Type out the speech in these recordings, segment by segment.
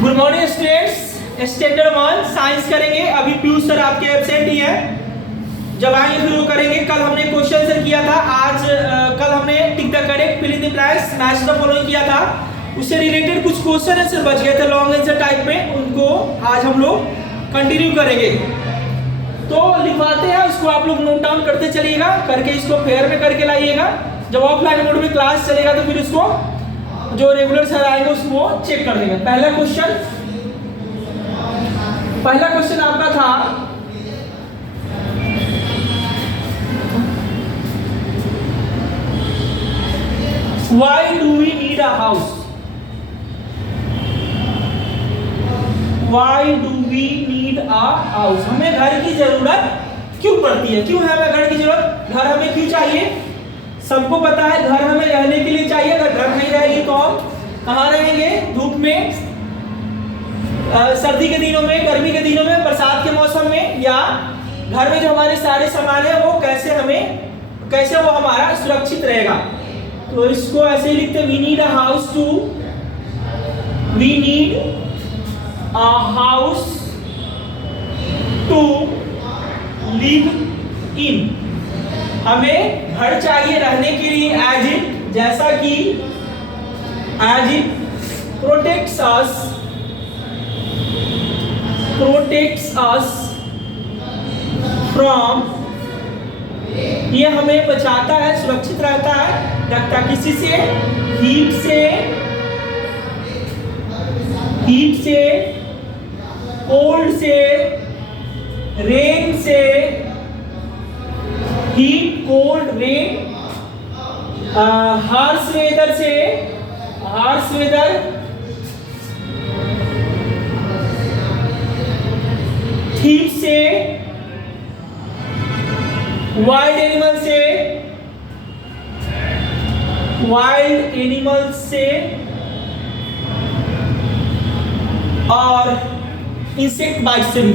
Good morning students, standard 1 science करेंगे। अभी Piyush sir आपके एब्सेंट ही है, जब आएंगे फिर वो करेंगे। कल हमने क्वेश्चन आंसर किया था, आज कल हमने tick the correct fill in the blanks match the following किया था। उससे रिलेटेड कुछ क्वेश्चन आंसर बच गए थे लॉन्ग आंसर टाइप में, उनको आज हम लोग कंटिन्यू करेंगे। तो लिखवाते हैं, उसको आप लोग नोट डाउन करते चलिएगा, करके इसको फेयर में करके लाइएगा। जब ऑफलाइन मोड में क्लास चलेगा तो फिर उसको जो रेगुलर सर आएंगे उसको चेक कर देंगे। पहला क्वेश्चन आपका था why do we need a house. Why do we need a house, हमें घर की जरूरत क्यों पड़ती है, क्यों है हमें घर की जरूरत, घर हमें क्यों चाहिए। सबको पता है घर हमें रहने के लिए चाहिए, अगर घर नहीं रहेगी तो हम कहाँ रहेंगे, धूप में, सर्दी के दिनों में, गर्मी के दिनों में, बरसात के मौसम में, या घर में जो हमारे सारे सामान है वो कैसे वो हमारा सुरक्षित रहेगा। तो इसको ऐसे ही लिखते हैं, we need a house to live in. हमें घर चाहिए रहने के लिए, एज इट, जैसा कि as it protects us from, ये हमें बचाता है, सुरक्षित रहता है, रखता किसी से, हीट से, कोल्ड से, रेन से, heat, cold, rain, harsh weather से, थीप से, वाइल्ड एनिमल से, और इंसेक्ट बाइट से भी।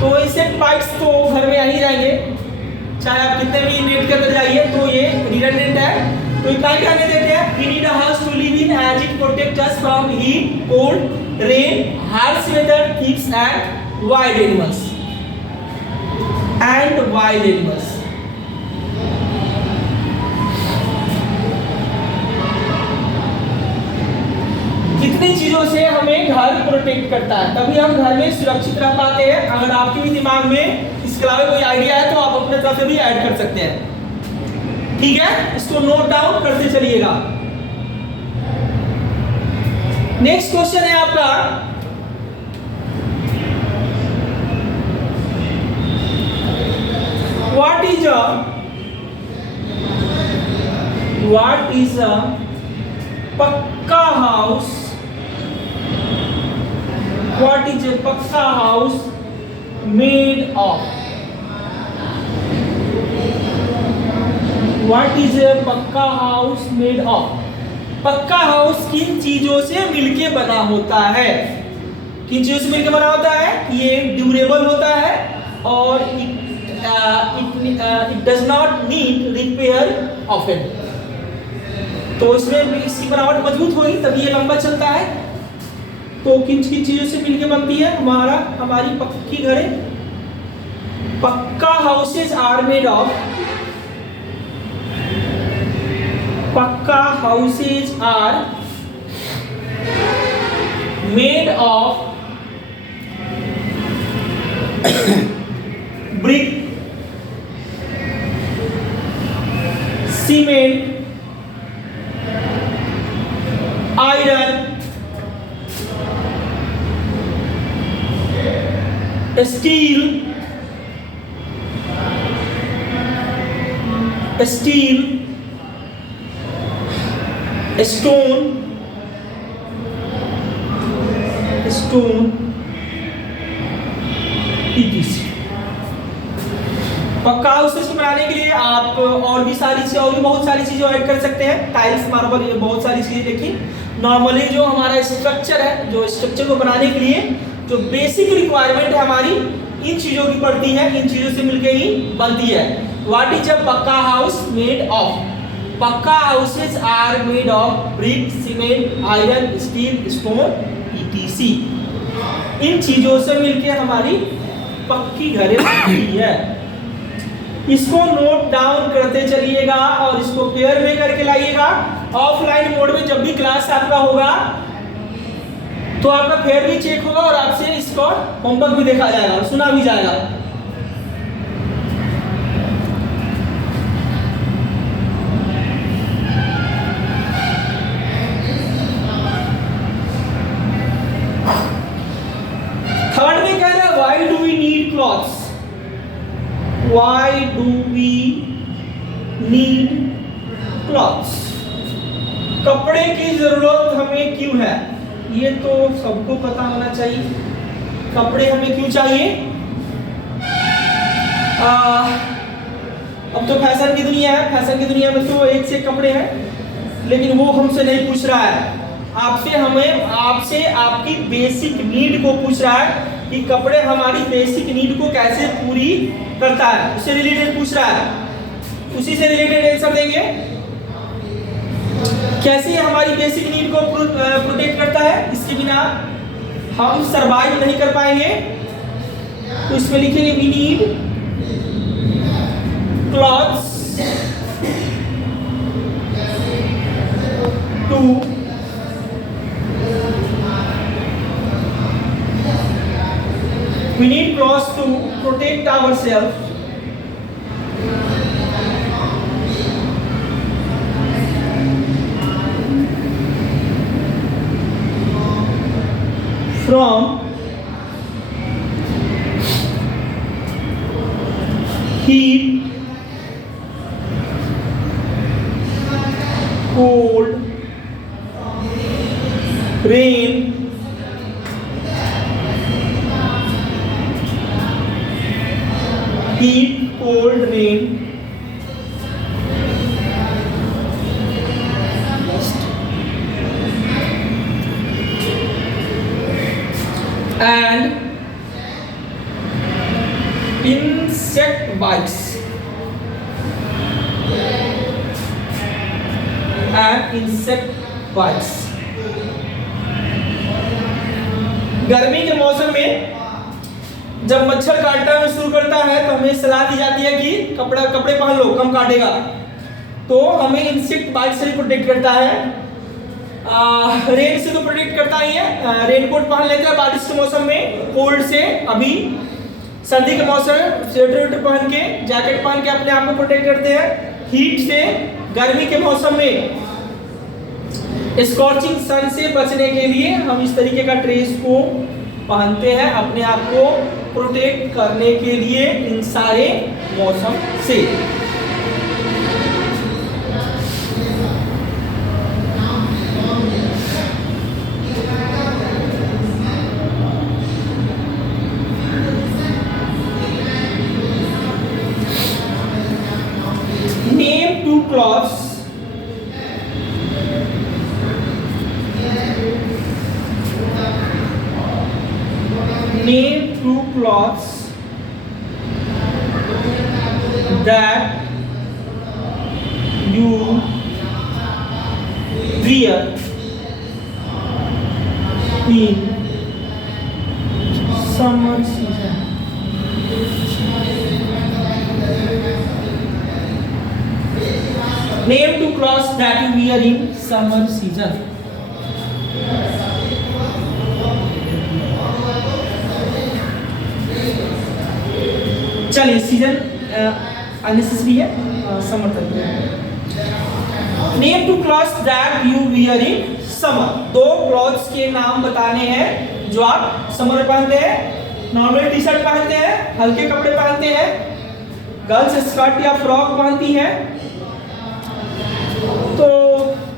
तो इंसेक्ट बाइट्स तो घर में आ ही जाएंगे, चाहे आप कितने भी नेट के अंदर जाइए, तो ये रिडंडेंट है। तो इतना क्या देते हैं, we need a house to live in as it protect us from heat, cold, rain, harsh weather, thieves and wild animals. कितनी चीजों से हमें घर प्रोटेक्ट करता है, तभी हम घर में सुरक्षित रह पाते हैं। अगर आपके भी दिमाग में इसके अलावा कोई आइडिया है तो आप अपने तरफ से भी ऐड कर सकते हैं, ठीक है। इसको नोट डाउन करते चलिएगा। नेक्स्ट क्वेश्चन है आपका, what is a pucca house, what is a पक्का house made of, what is a पक्का हाउस made of। पक्का हाउस किन चीजों से मिलके बना होता है, किन चीजों से मिलके बना होता है, ये ड्यूरेबल होता है और it does not need repair often। तो इसमें इसकी बनावट मजबूत होगी तभी ये लंबा चलता है। तो किन किन चीजों से मिलकर बनती है हमारी पक्की घरें। Pucca houses are made of, pucca houses are made of brick, cement, iron, steel, stone, पीटीसी। पक्का हाउसेस को बनाने के लिए आप और भी बहुत सारी चीजें ऐड कर सकते हैं, टाइल्स, मार्बल, ये बहुत सारी चीजें। देखिए नॉर्मली जो हमारा स्ट्रक्चर है, जो स्ट्रक्चर को बनाने के लिए जो बेसिक रिक्वायरमेंट है हमारी, इन चीजों की पड़ती है, इन चीजों से मिलकर ही बनती है। What is a pucca house made of. Pucca houses are made of brick, cement, iron, steel, stone, etc. इन चीजों से मिलकर हमारी पक्की घरें बनती है। इसको नोट डाउन करते चलिएगा और इसको पेयर में करके लाइएगा। ऑफलाइन मोड में जब भी क्लास आपका होगा तो आपका फेयर भी चेक होगा और आपसे इसको होमवर्क भी देखा जाएगा और सुना भी जाएगा। थर्ड में कह रहे हैं why do we need clothes, why do we need clothes, कपड़े की जरूरत हमें क्यों है? ये तो सबको पता होना चाहिए, कपड़े हमें क्यों चाहिए। अब तो फैशन की दुनिया है, फैशन की दुनिया में तो एक से कपड़े हैं, लेकिन वो हमसे नहीं पूछ रहा है, आपसे आपकी बेसिक नीड को पूछ रहा है कि कपड़े हमारी बेसिक नीड को कैसे पूरी करता है, उससे रिलेटेड पूछ रहा है। उसी से रिलेटेड आंसर देंगे, कैसे हमारी बेसिक नीड को प्रोटेक्ट करता है, इसके बिना हम सरवाइव नहीं कर पाएंगे। तो इसमें लिखेंगे we need clothes to protect ourselves from heat, cold, rain, heat, cold, rain, and insect bites, गर्मी के मौसम में जब मच्छर काटना शुरू करता है तो हमें सलाह दी जाती है कि कपड़े पहन लो, कम काटेगा। तो हमें इंसेक्ट बाइट से प्रोटेक्ट करता है। रेन से तो प्रोटेक्ट करता ही है, रेनकोट पहन लेते हैं बारिश के मौसम में, कोल्ड से अभी सर्दी के मौसम में स्वेटर पहन के, जैकेट पहन के अपने आप को प्रोटेक्ट करते हैं। हीट से गर्मी के मौसम में स्कॉचिंग सन से बचने के लिए हम इस तरीके का ड्रेस को पहनते हैं अपने आप को प्रोटेक्ट करने के लिए इन सारे मौसम से। Name two cloths that you wear in summer season. Name two clothes that you wear in summer season. चलिए सीजन अननेसेसरी है, समर तक। Name two clothes that you wear in summer. दो क्लॉथ्स के नाम बताने हैं जो आप समर में पहनते हैं। नॉर्मल टी शर्ट पहनते हैं, हल्के कपड़े पहनते हैं, गर्ल्स स्कर्ट या फ्रॉक पहनती हैं। तो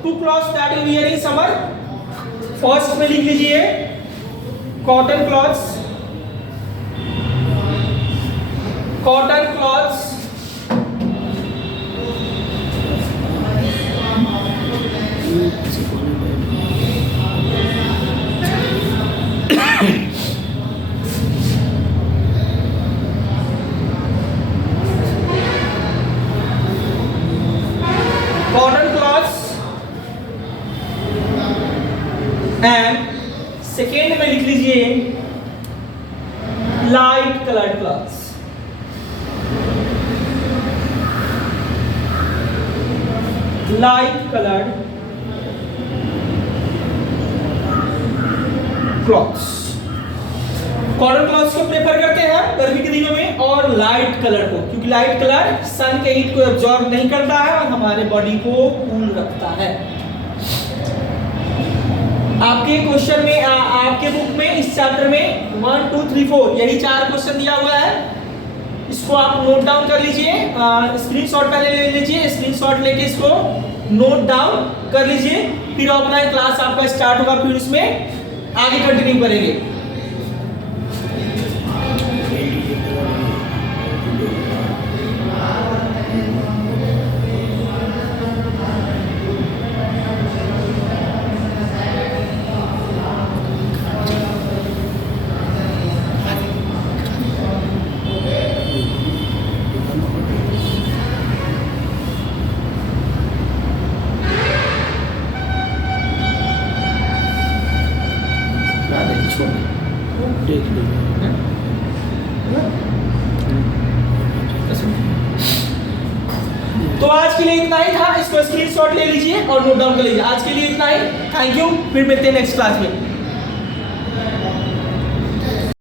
two clothes that you wear in summer, first में लिख लीजिए cotton clothes, cotton clothes, cotton and second में लिख लीजिए light coloured clothes. Light coloured clothes. Cotton clothes को प्रेफर करते हैं गर्मी के दिनों में, और लाइट कलर को, क्योंकि लाइट कलर सन के हीट को एब्जॉर्ब नहीं करता है और हमारे बॉडी को कूल रखता है। आपके क्वेश्चन में आपके बुक में इस चैप्टर में 1 2 3 4 यही 4 क्वेश्चन दिया हुआ है। इसको आप नोट डाउन कर लीजिए, स्क्रीनशॉट पहले ले लीजिए, स्क्रीनशॉट लेके इसको नोट डाउन कर लीजिए, फिर ऑफलाइन क्लास आपका स्टार्ट होगा, फिर उसमें आगे कंटिन्यू करेंगे। तो आज के लिए इतना ही था, इसको स्क्रीनशॉट ले लीजिए और नोट डाउन कर लीजिए। आज के लिए इतना ही, थैंक यू, फिर मिलते हैं नेक्स्ट क्लास में।